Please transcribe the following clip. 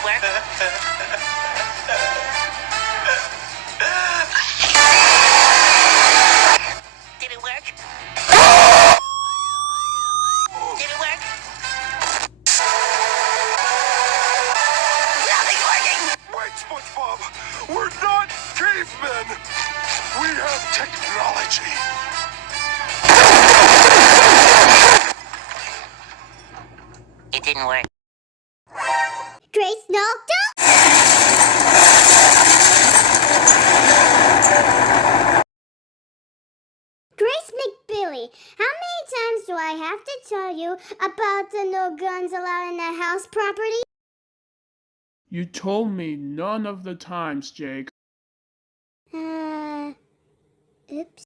it work? Did it work? Did it work? Nothing's working! Wait, SpongeBob! We're not cavemen! We have technology! It didn't work. Grace knocked up. Grace McBilly, how many times do I have to tell you about the no guns allowed in the house property? You told me none of the times, Jake. Oops.